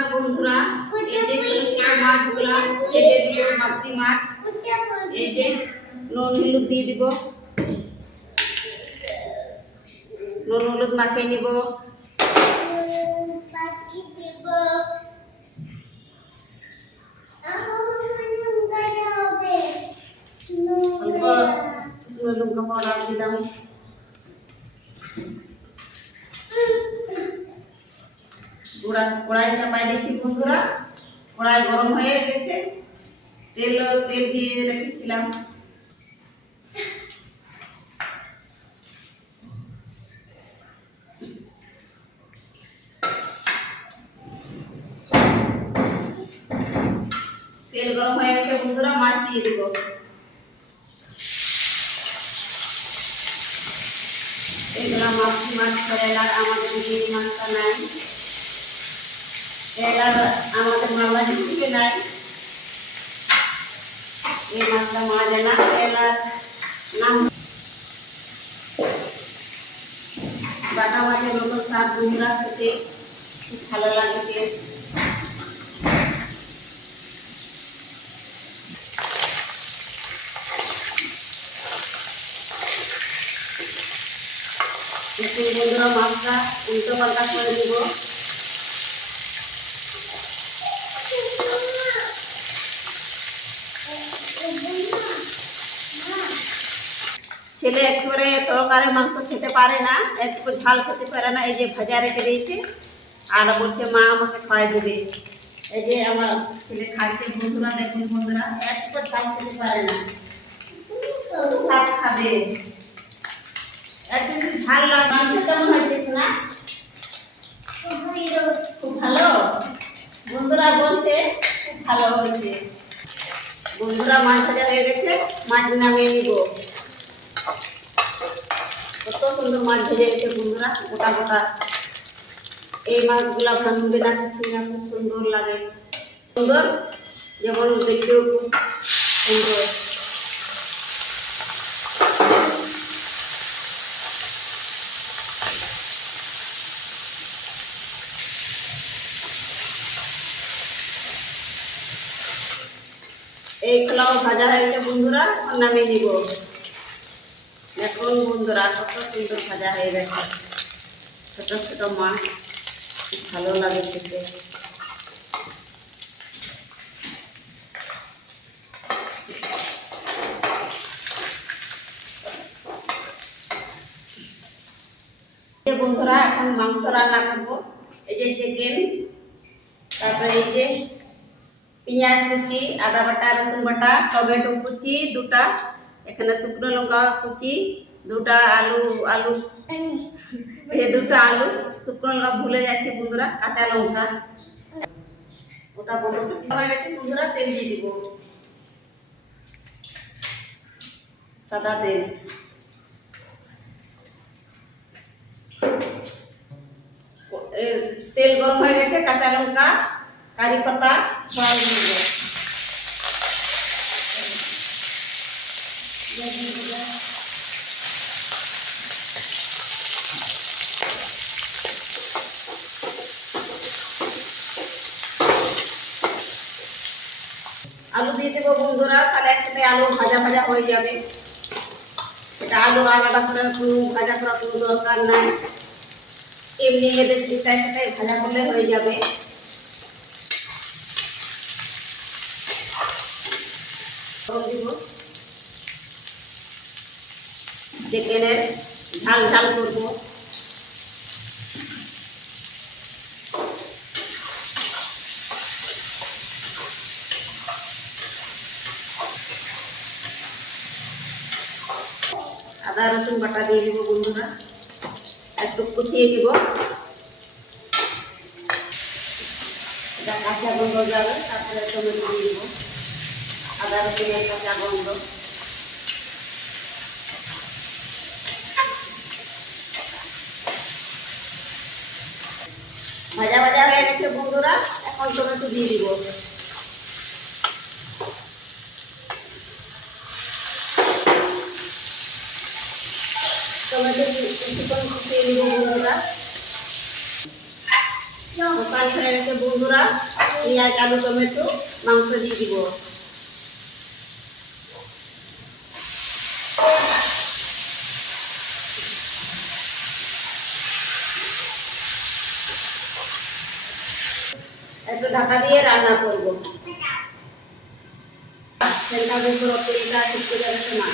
নমস্কার বন্ধুরা, এই যে ছোট ছোট মাছগুলা ভেজে দিব, মাটি মাছ। এই যে নুন হলুদ দিয়ে দিব, নুন হলুদ মাখিয়ে নিব। অল্প শুকনো লঙ্কা পাউডার দিলাম। কড়াই চাপাই দিয়েছি বন্ধুরা, কড়াই গরম হয়ে গেছে। তেল দিয়ে রেখেছিলাম। তেল গরম হয়ে গেছে বন্ধুরা, মাছ দিয়ে দিব। এগুলা মাছ করেলার আমাদের এই মাছটা নাই, করেলার আমাদের মালদা ডিস্ট্রিক্টে নাই। এই মাছটা মারা যায় না। করেলার নাম বাটা মাছের মতন স্বাদ বন্ধুরা, খেতে খুব ভালো লাগে টেস্ট। বন্ধুরা মাছটা উল্টো পাল্টা করে দিব। ছেলে একবারে তরকারি মাংস খেতে পারে না, একটু ঝাল খেতে পারে না। এই যে ভাজা রেখে দিয়েছে আর বলছে মা আমাকে খাওয়াই দেবে। এই যে আমার ছেলে খাইছে বন্ধুরা, দেখুন বন্ধুরা, একটু ঝাল খেতে পারে না, ভাত খাবে। একটু ঝাল লাগে। মাংস কেমন হয়েছে না? খুব ভালো বন্ধুরা বলছে, খুব ভালো হয়েছে বন্ধুরা। মাছ ভাজা হয়ে গেছে, মাছ নামিয়ে নিব। কত সুন্দর মাছ ভেজে গেছে বন্ধুরা, গোটা গোটা। এই মাছগুলা ভাঙবে না, কিছু না, খুব সুন্দর লাগে। সুন্দর যেমন দেখতেও খুব সুন্দর। এই খোলাও ভাজা হয়েছে বন্ধুরা, এখন নামিয়ে নিব। দেখুন বন্ধুরা, কত সুন্দর ভাজা হয়ে গেছে। ছোট ছোট মাছ, খুব ভালো লাগে খেতে। বন্ধুরা এখন মাংস রান্না করবো। এই যে চিকেন, তারপরে এই যে পেঁয়াজ কুচি, আদা বাটা, রসুন বাটা, টমেটো কুচি দুটা, এখানে শুকনো লঙ্কা কুচি দুটা, আলু এই দুটো আলু, শুকনো লঙ্কা ভুলে যাচ্ছি বন্ধুরা, কাঁচা লঙ্কা ওটা বড় কুচি হয়ে গেছে বন্ধুরা। তেল দিয়ে দিব, সাদা তেল। তেল গরম হয়ে গেছে, কাঁচা লঙ্কা, কারি পাতা সব দিয়ে দেব। আলু দিয়ে দেবো বন্ধুরা, তাহলে একসাথে আলু ভাজা ভাজা হয়ে যাবে। এটা আলু আলাদা করে কোনো ভাজা করার কোনো দরকার নাই, এমনি এদের সাথে ভাজা করলে হয়ে যাবে। চিকেনের ঝাল ঝাল করবো। আদা রসুন বাটা দিয়ে দিব বন্ধুরা, একটু কষিয়ে দিব। এটা কাঁচা গন্ধ যাবে, তারপরে টমেটো দিয়ে দিব। আদা রসুনের কাঁচা গন্ধ। ভাজা ভাজা হয়ে গেছে বন্ধুরা, এখন টমেটো দিয়ে দিব। টমেটো কিছুক্ষণ কষিয়ে নিব বন্ধুরা। হয়ে গেছে বন্ধুরা, বন্ধুরা পেঁয়াজ আলু টমেটো মাংস দিয়ে দিব। একটু ঢাকা দিয়ে রান্না করব। তেলটার উপর তেলটা ঢুকে যাচ্ছে না।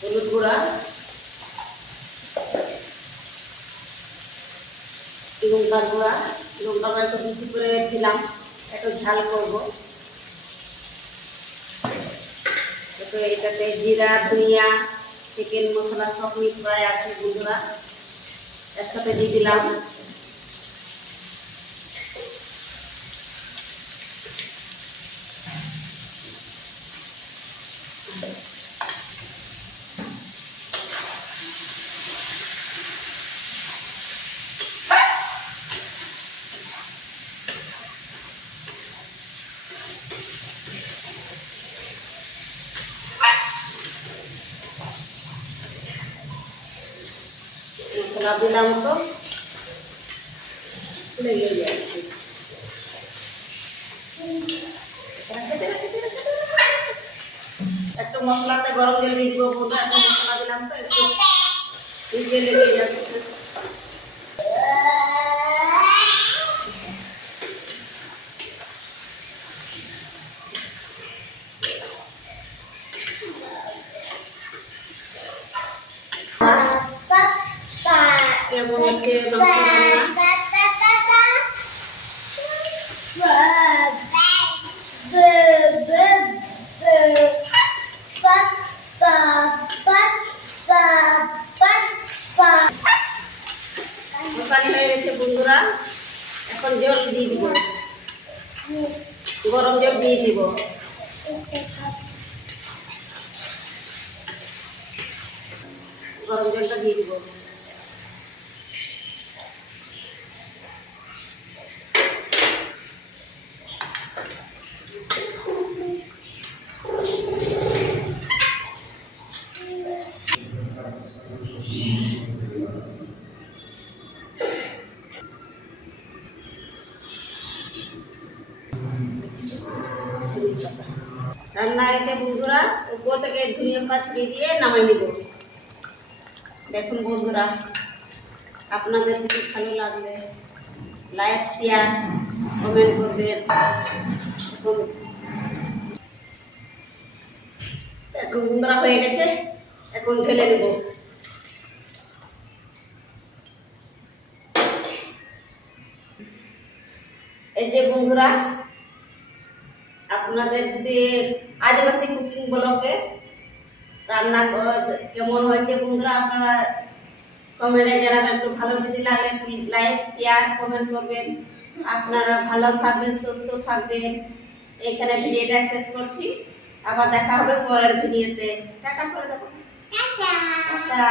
হলুদ গুঁড়া, লঙ্কার গুঁড়া, লঙ্কা একটু বেশি করে দিলাম, একটু ঝাল করব। একটু এটাতে জিরা ধনিয়া চিকেন মশলা সব মিক্স করা আছে বন্ধুরা, একসাথে দিয়ে দিলাম। মশলা দিলাম তো লেগে যাচ্ছে। একটু মশলাতে গরম জল দিয়ে দিব বন্ধুরা, একটু মশলা দিলাম তো একটু লেগে যাচ্ছে। কেমন হচ্ছে মশানি হয়ে গেছে বন্ধুরা। এখন জল দিয়ে দিব, গরম জল দিয়ে দিব। গরম জলটা দিয়ে দিব। রান্না হয়েছে বন্ধুরা, উপর থেকে ধনিয়া পাতা ছড়িয়ে দিয়ে নামাই নেব। দেখুন বন্ধুরা, আপনাদের যদি ভালো লাগলে লাইক শেয়ার কমেন্ট করবেন। এখন বন্ধুরা হয়ে গেছে, এখন ঢেলে নেব। এই যে বন্ধুরা, আপনাদের যদি আদিবাসী কুকিং ব্লগে রান্না কেমন হয়েছে বন্ধুরা আপনারা কমেন্টে জানাবেন। একটু ভালো যদি লাগলে লাইক শেয়ার কমেন্ট করবেন। আপনারা ভালো থাকবেন, সুস্থ থাকবেন। এখানে ভিডিওটা শেষ করছি, আবার দেখা হবে পরের ভিডিওতে। টাটা করে দেবো। টাটা।